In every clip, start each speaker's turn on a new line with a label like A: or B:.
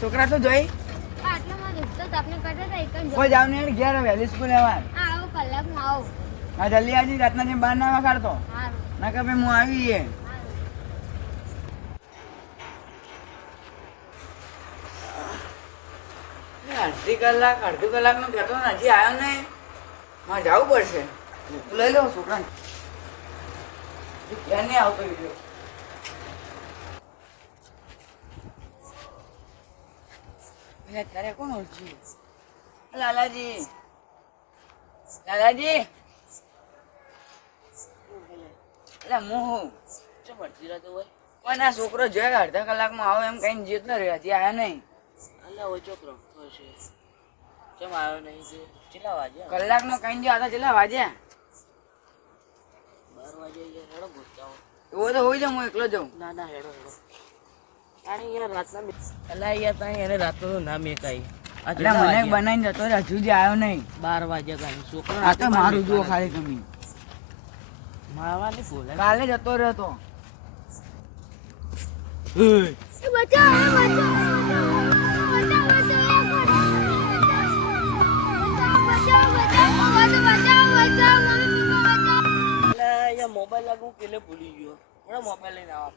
A: છોકરા તો જોઈ. કોઈ જાવ નહીં ઘેર વહેલી સ્કૂલ આવવા
B: હા કલાક કલાકમાં આવું.
A: આ જલ્દી આજે રાતના જેમ બહાર ના વખાડતો નકર ભાઈ હું આવી એ અડધી કલાક અડધી કલાક નો કહેતો ને હજી આવ્યો ને મારે જવું પડશે. લઈ લો છોકરા ક્યાં નહીં આવતો વીડિયો. તારે કોણ ઓળખ્યું લાલાજી. લાલાજી. એટલે મોહ.
C: ચમ અડધી રાતે હોય?
A: પણ આ છોકરો કે અડધા કલાકમાં આવો એમ કઈ જીત ન રહ્યા? હજી આવ્યો નહીં.
C: અલ્યા ઓછો રમતો છે. કેમ આવ્યો નહીં છે? કેટલા વાગ્યા
A: કલાકનો કઈ જો આતા કેટલા વાગ્યા
C: બાર વાગ્યા હેડો ગોતાઓ
A: એવો તો હોય છે હું એકલો જાઉં.
C: ના ના હેડો હેડો.
A: કાલે જતો રહ્યો
C: મોબાઈલ લાગુ પેલે ભૂલી ગયો? મોબાઈલ લઈને આવો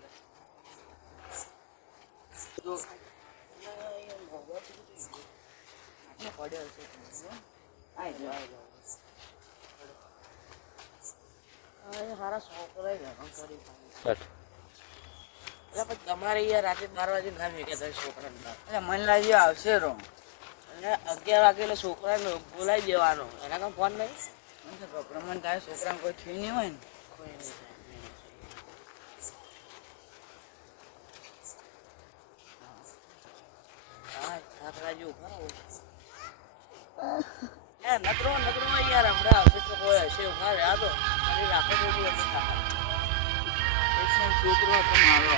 C: તમારે યાર રાતે બાર વાગે ના ભેગા થાય છોકરાને બહાર.
A: એટલે મને લાગ્યું આવશે રો
C: અને અગિયાર વાગે એટલે છોકરાને બોલાવી દેવાનો. એના કામ ફોન નહીં?
A: મને થાય છોકરાને કોઈ થયું નહીં હોય ને.
C: કોઈ નહીં થાય. હોય. એ નકરો નકરો યાર હમણાં આવશે તો કોઈ હશે ઊભા રહ્યા તો અને રાખો તો બી હશે ખાખરા.
A: એક સાઈડ છોકરો હતો મારો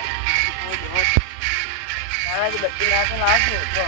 A: તારાથી બધી રાતો લાવશું તો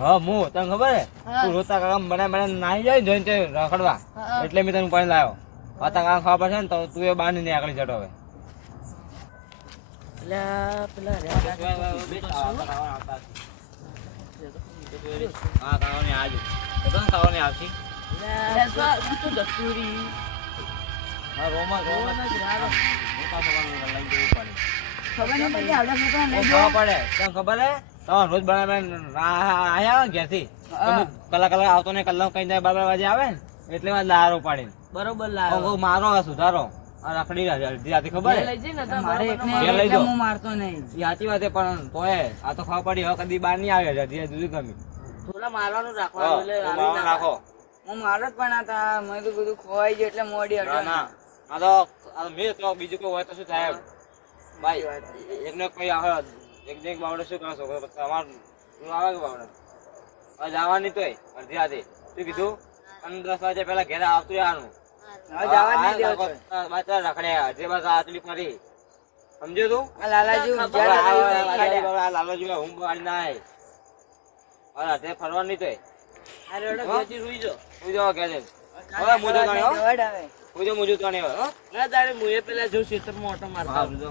D: હા હું તને ખબર હે. તું રોતા કાકા મને મને નાહી જાય જોઈને રખડવા. એટલે મેં તને પાણી લાવ્યો પાતા કાકા ખાવા પડશે ને તો તું એ બાંધી ને આગળ ચડો હવે.
C: પેલા
D: પડે
A: ખબર
D: હે તમારે રોજ બનાવે આયા ઘેરથી કલાક કલાક આવતો ને કલાક કઈ જાય બાર બાર આવે ને એટલે લારો પાડીને
C: બરોબર લાવ્યો.
D: મારો સુધારો. રખડી અડધી રાતે ખબર
A: મારે એકને એટલે હું મારતો નહીં.
D: એ સાચી વાત પણ તોય આ તો ખબર પડી હવે કદી બહાર નહીં આવે ગમી
C: થોડા મારવાનું રાખવાનું એટલે આવી
A: હું મારો જ પણ આ મેં તો બધું ખોવાઈ ગયું એટલે મોડી
D: ના
A: અડ્યો
D: ના. આ તો આ મેં તો બીજું કોઈ હોય તો શું થાય ભાઈ એકને કોઈ આવે એક ને એક બાવડે શું કરો છો તમારું આવે કે બાવડે? હવે જવાની તોય અડધી રાતે. શું કીધું? અને દસ વાગે પહેલા ઘરે આવતું રહેવાનું.
A: હવે જવા જ નહીં દેવો
D: આ-
A: તો.
D: આ બાચા રખડ્યા જે બસ આ તકલીફ કરી સમજ્યો તું?
A: લાલાજી લાલાજી
D: હું ના આવે. હવે રાતે ફરવાનું નહીં જવા હવે મુજો. હું. જો મુજો
C: ના તારે મુએ પેલા જો ખેતરમાં ઓટો મારતા આવજો.